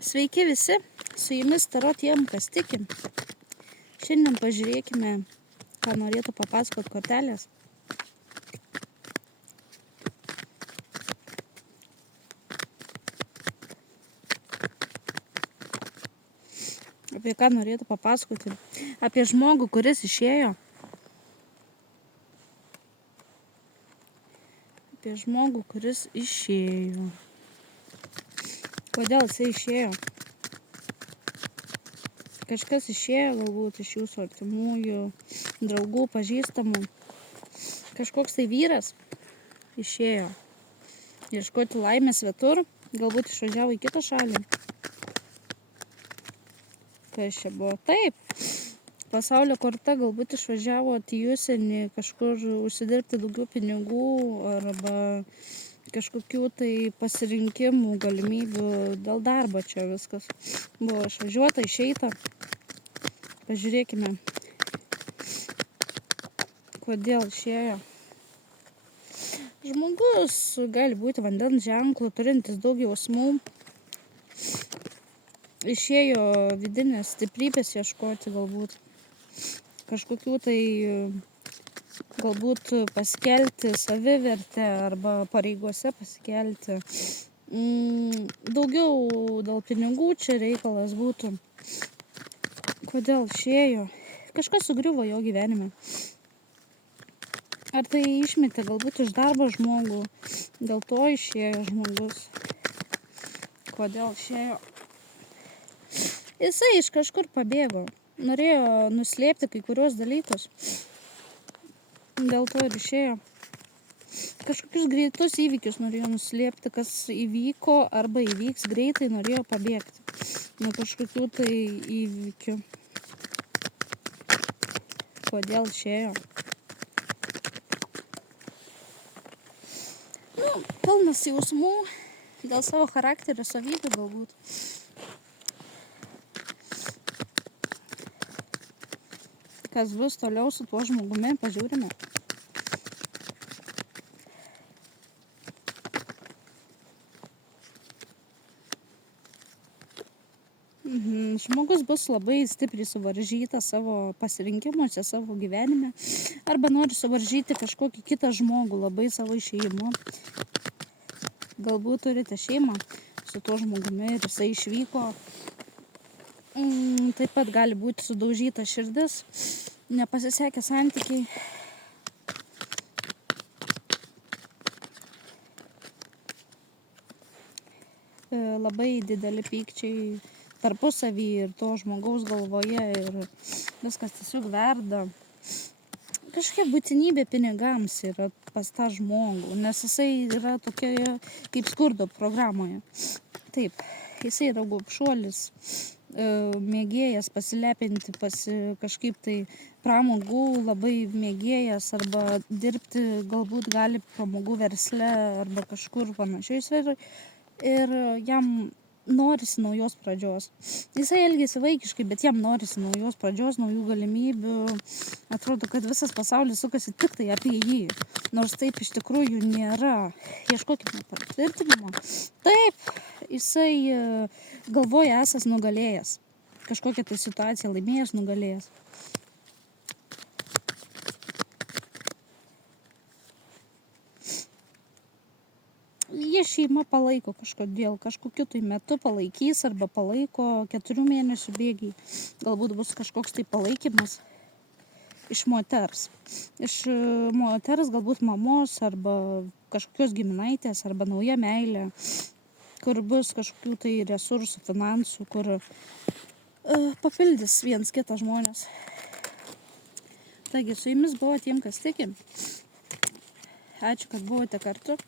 Sveiki visi, su jumis Taro tiem, kas tikim. Šiandien pažiūrėkime, ką norėtų papasakot kortelės. Apie ką norėtų papasakoti? Apie žmogų, kuris išėjo. Apie žmogų, kuris išėjo. Kodėl jisai išėjo? Kažkas išėjo galbūt iš jūsų artimųjų, draugų, pažįstamų. Kažkoks tai vyras išėjo ieškoti laimės svetur, galbūt išvažiavo į kitą šalį. Kas čia buvo? Taip, pasaulio korta galbūt išvažiavo į užsienį kažkur užsidirbti daugiau pinigų arba kažkokių tai pasirinkimų, galimybių dėl darbo čia viskas. Buvo išvažiuota, išeita. Pažiūrėkime, kodėl išėjo. Žmogus gali būti vandens ženklų, turintis daug jausmų. Išėjo vidinės stiprybės ieškoti galbūt. Kažkokių tai galbūt paskelti savivertę arba pareigose paskelti. Daugiau dėl pinigų čia reikalas būtų. Kodėl išėjo? Kažkas sugriuvo jo gyvenime. Ar tai išmetė galbūt iš darbo žmogų? Dėl to išėjo žmogus. Kodėl išėjo? Jisai iš kažkur pabėgo. Norėjo nuslėpti kai kurios dalykus. Dėl to ir išėjo. Kažkokius greitus įvykius norėjo nuslėpti, kas įvyko arba įvyks greitai, norėjo pabėgti nuo kažkokių tai įvykių. Kodėl išėjo? Pilnas jausmų dėl savo charakterio savybių galbūt. Kas bus toliau su tuo žmogumi, pažiūrime. Žmogus bus labai stipriai suvaržytas savo pasirinkimuose, savo gyvenime. Arba nori suvaržyti kažkokį kitą žmogų labai savo išėjimu. Galbūt turite šeimą su tuo žmogumi ir jisai išvyko. Taip pat gali būti sudaužyta širdis, nepasisekę santykiai. Labai dideli pykčiai tarpusavy ir to žmogaus galvoje ir viskas tiesiog verda. Kažkokia būtinybė pinigams yra pas tą žmogų, nes jisai yra tokioje kaip skurdo programoje. Taip, jisai yra gobšuolis, mėgėjas pasilepinti, kažkaip tai pramogų labai mėgėjas arba dirbti galbūt gali pramogų versle arba kažkur panašiai sferai ir jam norisi naujos pradžios. Jisai elgiasi vaikiškai, bet jam norisi naujos pradžios, naujų galimybių. Atrodo, kad visas pasaulis sukasi tik tai apie jį, nors taip iš tikrųjų nėra. Ieškokime patvirtinimo. Taip, jisai galvoja esas nugalėjęs. Kažkokią tai situaciją laimėjęs, nugalėjęs. Jie šeima palaiko kažkodėl, kažkokiu tai metu palaikys arba palaiko 4 mėnesių bėgiai. Galbūt bus kažkoks tai palaikymas iš moters. Iš moters galbūt mamos arba kažkokios giminaitės arba nauja meilė, kur bus kažkokių tai resursų, finansų, kur papildys viens kitą žmonės. Taigi su jumis buvo tiem, kas tiki. Ačiū, kad buvote kartu.